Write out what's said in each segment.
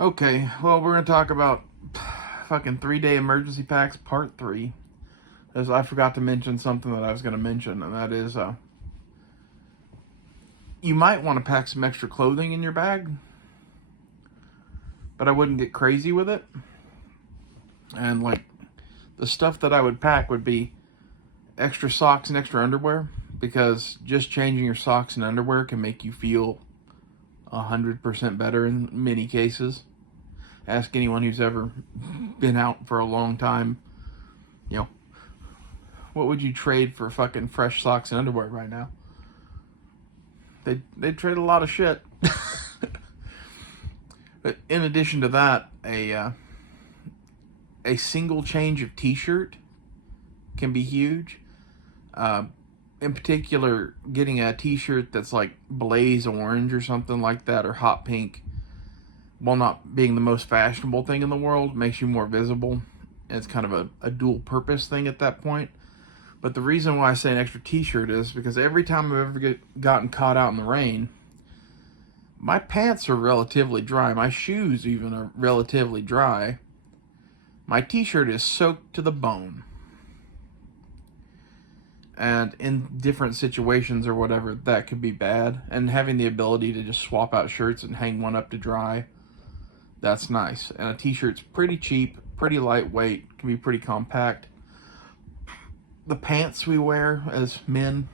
Okay, well, we're going to talk about fucking 3-day emergency packs part 3. As I forgot to mention something that I was going to mention, and that is you might want to pack some extra clothing in your bag, but I wouldn't get crazy with it. And like the stuff that I would pack would be extra socks and extra underwear, because just changing your socks and underwear can make you feel 100% better in many cases. Ask anyone who's ever been out for a long time, you know, what would you trade for fucking fresh socks and underwear right now? They'd trade a lot of shit. But in addition to that, a single change of t-shirt can be huge. In particular, getting a t-shirt that's like blaze orange or something like that, or hot pink, while not being the most fashionable thing in the world, makes you more visible. It's kind of a dual purpose thing at that point. But the reason why I say an extra t-shirt is because every time I've ever gotten caught out in the rain, my pants are relatively dry. My shoes even are relatively dry. My t-shirt is soaked to the bone. And in different situations or whatever, that could be bad. And having the ability to just swap out shirts and hang one up to dry, that's nice. And a t-shirt's pretty cheap, pretty lightweight, can be pretty compact. The pants we wear as men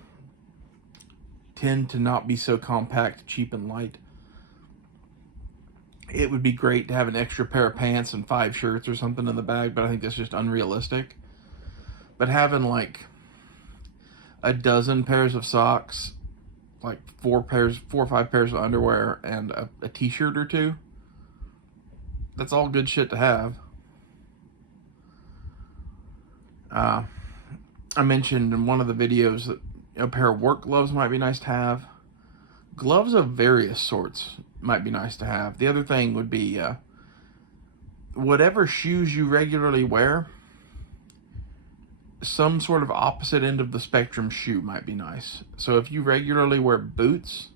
tend to not be so compact, cheap, and light. It would be great to have an extra pair of pants and 5 shirts or something in the bag, but I think that's just unrealistic. But having like a dozen pairs of socks, like 4 or 5 pairs of underwear, and a t-shirt or 2, that's all good shit to have. I mentioned in one of the videos that a pair of work gloves might be nice to have. Gloves of various sorts might be nice to have. The other thing would be whatever shoes you regularly wear, some sort of opposite end of the spectrum shoe might be nice. So if you regularly wear boots,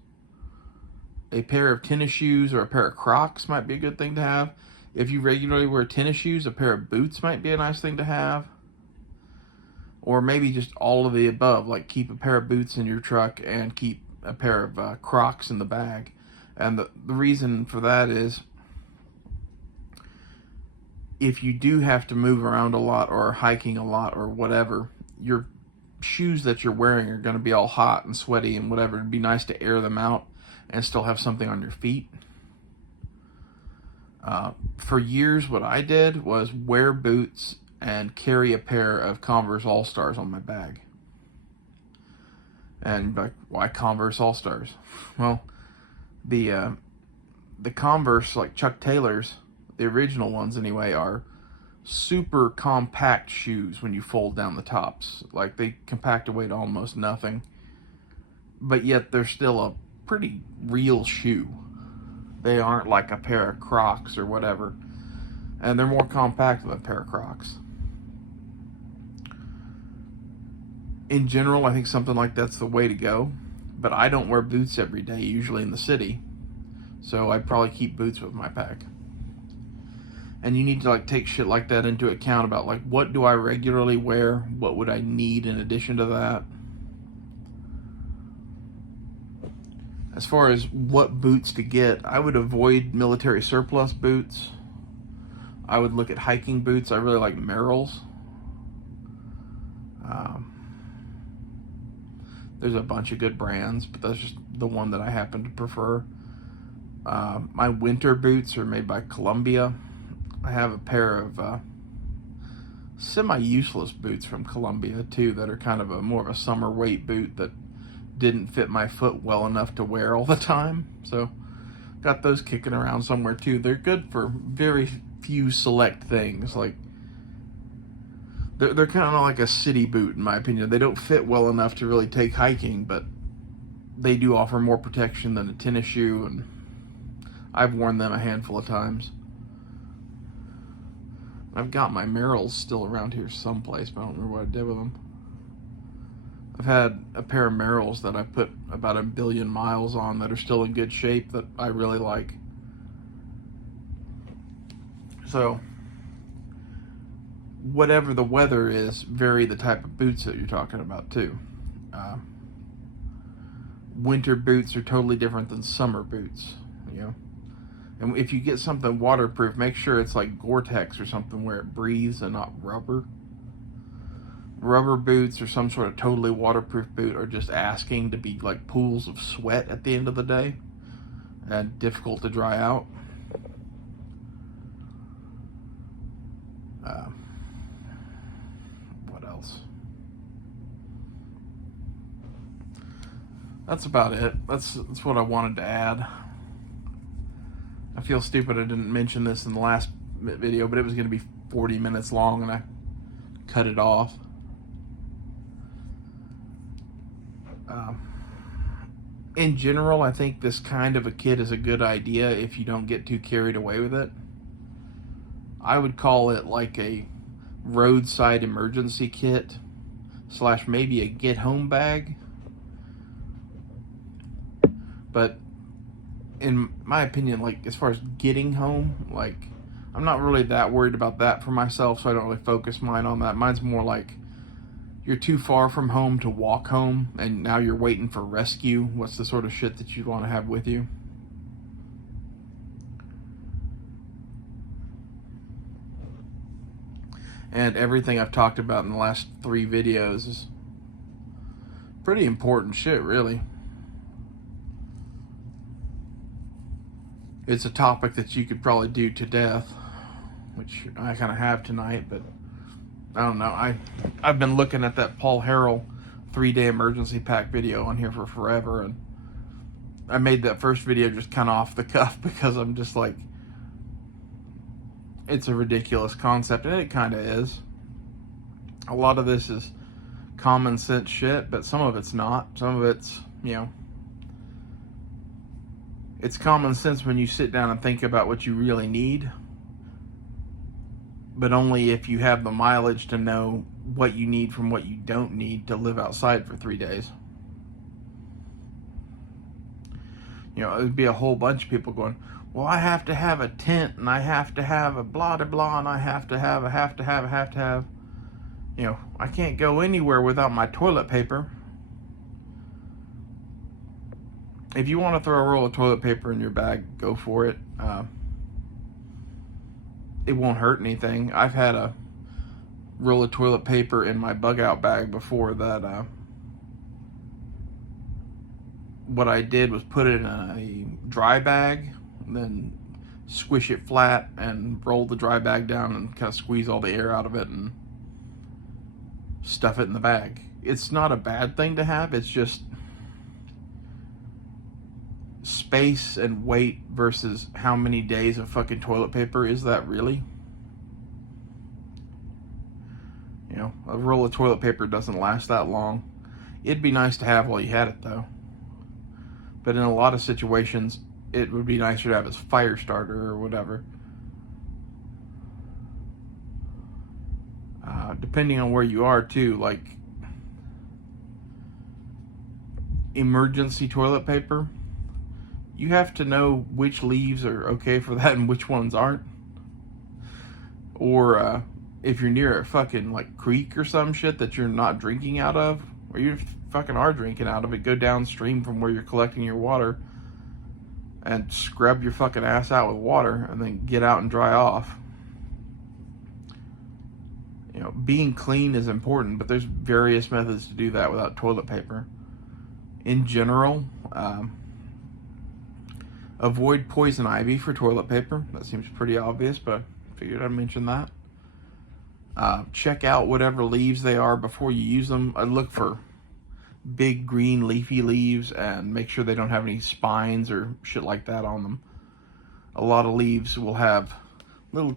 a pair of tennis shoes or a pair of Crocs might be a good thing to have. If you regularly wear tennis shoes, a pair of boots might be a nice thing to have. Or maybe just all of the above, like keep a pair of boots in your truck and keep a pair of Crocs in the bag. And the reason for that is if you do have to move around a lot or hiking a lot or whatever, your shoes that you're wearing are going to be all hot and sweaty and whatever. It'd be nice to air them out and still have something on your feet. For years, what I did was wear boots and carry a pair of Converse All-Stars on my bag. And like, why Converse All-Stars? Well, the Converse, like Chuck Taylor's, the original ones anyway, are super compact shoes when you fold down the tops. Like, they compact away to almost nothing. But yet they're still a pretty real shoe. They aren't like a pair of Crocs or whatever. And they're more compact than a pair of Crocs. In general, I think something like that's the way to go. But I don't wear boots every day, usually in the city. So I'd probably keep boots with my pack. And you need to like take shit like that into account about like, what do I regularly wear? What would I need in addition to that? As far as what boots to get, I would avoid military surplus boots. I would look at hiking boots. I really like Merrell's. There's a bunch of good brands, but that's just the one that I happen to prefer. My winter boots are made by Columbia. I have a pair of semi-useless boots from Columbia too that are kind of more of a summer weight boot that didn't fit my foot well enough to wear all the time. So got those kicking around somewhere too. They're good for very few select things. Like they're kind of like a city boot in my opinion. They don't fit well enough to really take hiking, but they do offer more protection than a tennis shoe, and I've worn them a handful of times. I've got my Merrells still around here someplace, but I don't remember what I did with them. I've had a pair of Merrells that I put about 1 billion miles on that are still in good shape that I really like. So whatever the weather is, vary the type of boots that you're talking about too. Uh, Winter boots are totally different than summer boots, you know. And if you get something waterproof, make sure it's like Gore-Tex or something where it breathes and not rubber. Rubber boots or some sort of totally waterproof boot are just asking to be like pools of sweat at the end of the day and difficult to dry out. What else? That's about it. That's what I wanted to add. I feel stupid I didn't mention this in the last video, but it was going to be 40 minutes long and I cut it off. In general, I think this kind of a kit is a good idea if you don't get too carried away with it. I would call it like a roadside emergency kit / maybe a get home bag. But in my opinion, like as far as getting home, like I'm not really that worried about that for myself, so I don't really focus mine on that. Mine's more like you're too far from home to walk home and now you're waiting for rescue. What's the sort of shit that you'd want to have with you? And everything I've talked about in the last 3 videos is pretty important shit, really. It's a topic that you could probably do to death, which I kind of have tonight, but I don't know. I've been looking at that Paul Harrell 3-day emergency pack video on here for forever, and I made that first video just kind of off the cuff because I'm just like, it's a ridiculous concept, and it kind of is. A lot of this is common sense shit, but some of it's not. Some of it's, you know, it's common sense when you sit down and think about what you really need, but only if you have the mileage to know what you need from what you don't need to live outside for 3 days. You know, there'd be a whole bunch of people going, well, I have to have a tent, and I have to have a blah, blah, blah, and I have to have. You know, I can't go anywhere without my toilet paper. If you want to throw a roll of toilet paper in your bag, go for it. It won't hurt anything. I've had a roll of toilet paper in my bug out bag before that. What I did was put it in a dry bag, then squish it flat and roll the dry bag down and kind of squeeze all the air out of it and stuff it in the bag. It's not a bad thing to have. It's just space and weight versus how many days of fucking toilet paper is that really? You know, a roll of toilet paper doesn't last that long. It'd be nice to have while you had it though. But in a lot of situations, it would be nicer to have as fire starter or whatever. Depending on where you are too, like emergency toilet paper, you have to know which leaves are okay for that and which ones aren't. Or if you're near a fucking like creek or some shit that you're not drinking out of, or you fucking are drinking out of it, go downstream from where you're collecting your water and scrub your fucking ass out with water and then get out and dry off. You know, being clean is important, but there's various methods to do that without toilet paper. In general, avoid poison ivy for toilet paper. That seems pretty obvious, but I figured I'd mention that. Check out whatever leaves they are before you use them. I look for big green leafy leaves and make sure they don't have any spines or shit like that on them. A lot of leaves will have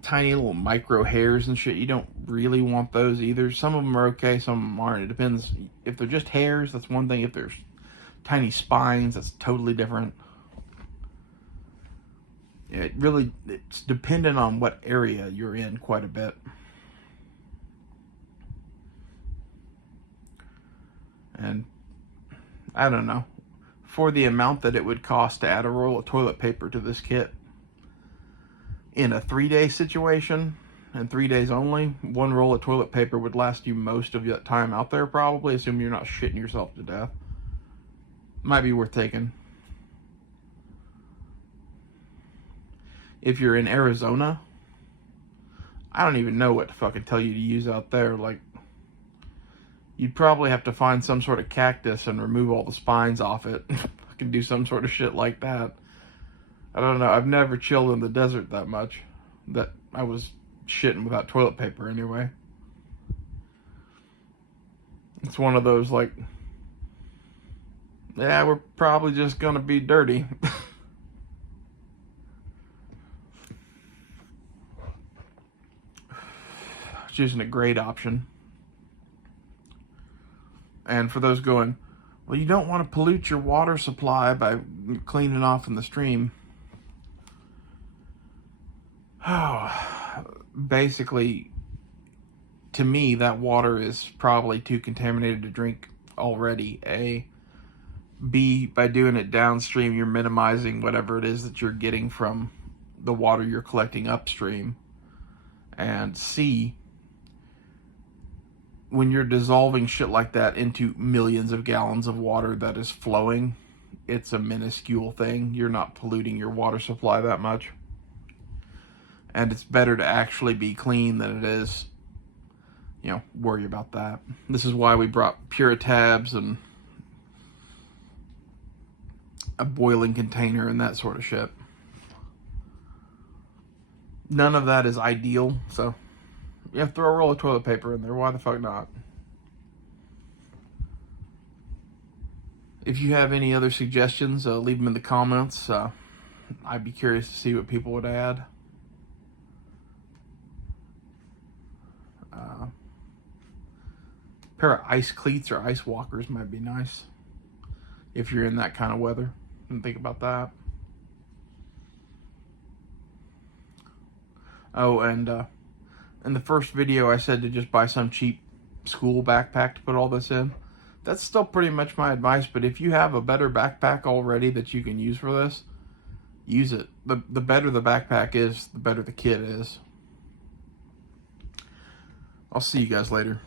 tiny little micro hairs and shit. You don't really want those either. Some of them are okay, some of them aren't. It depends. If they're just hairs, that's one thing. If there's tiny spines, that's totally different. It's dependent on what area you're in quite a bit. And I don't know, for the amount that it would cost to add a roll of toilet paper to this kit, In a 3-day situation, and 3 days only, one roll of toilet paper would last you most of your time out there, probably, assuming you're not shitting yourself to death. Might be worth taking. If you're in Arizona, I don't even know what to fucking tell you to use out there. Like, you'd probably have to find some sort of cactus and remove all the spines off it. Fucking do some sort of shit like that. I don't know. I've never chilled in the desert that much. That I was shitting without toilet paper anyway. It's one of those, like, yeah, we're probably just gonna be dirty. It's using a great option. And for those going, well, you don't want to pollute your water supply by cleaning off in the stream. Oh, basically, to me, that water is probably too contaminated to drink already. A. B, by doing it downstream, you're minimizing whatever it is that you're getting from the water you're collecting upstream. And C, when you're dissolving shit like that into millions of gallons of water that is flowing, it's a minuscule thing. You're not polluting your water supply that much. And it's better to actually be clean than it is, worry about that. This is why we brought Puritabs and a boiling container and that sort of shit. None of that is ideal, so throw a roll of toilet paper in there. Why the fuck not? If you have any other suggestions, leave them in the comments. I'd be curious to see what people would add. A pair of ice cleats or ice walkers might be nice if you're in that kind of weather. And think about that. Oh, and in the first video I said to just buy some cheap school backpack to put all this in. That's still pretty much my advice, but if you have a better backpack already that you can use for this, use it. The better the backpack is, the better the kit is. I'll see you guys later.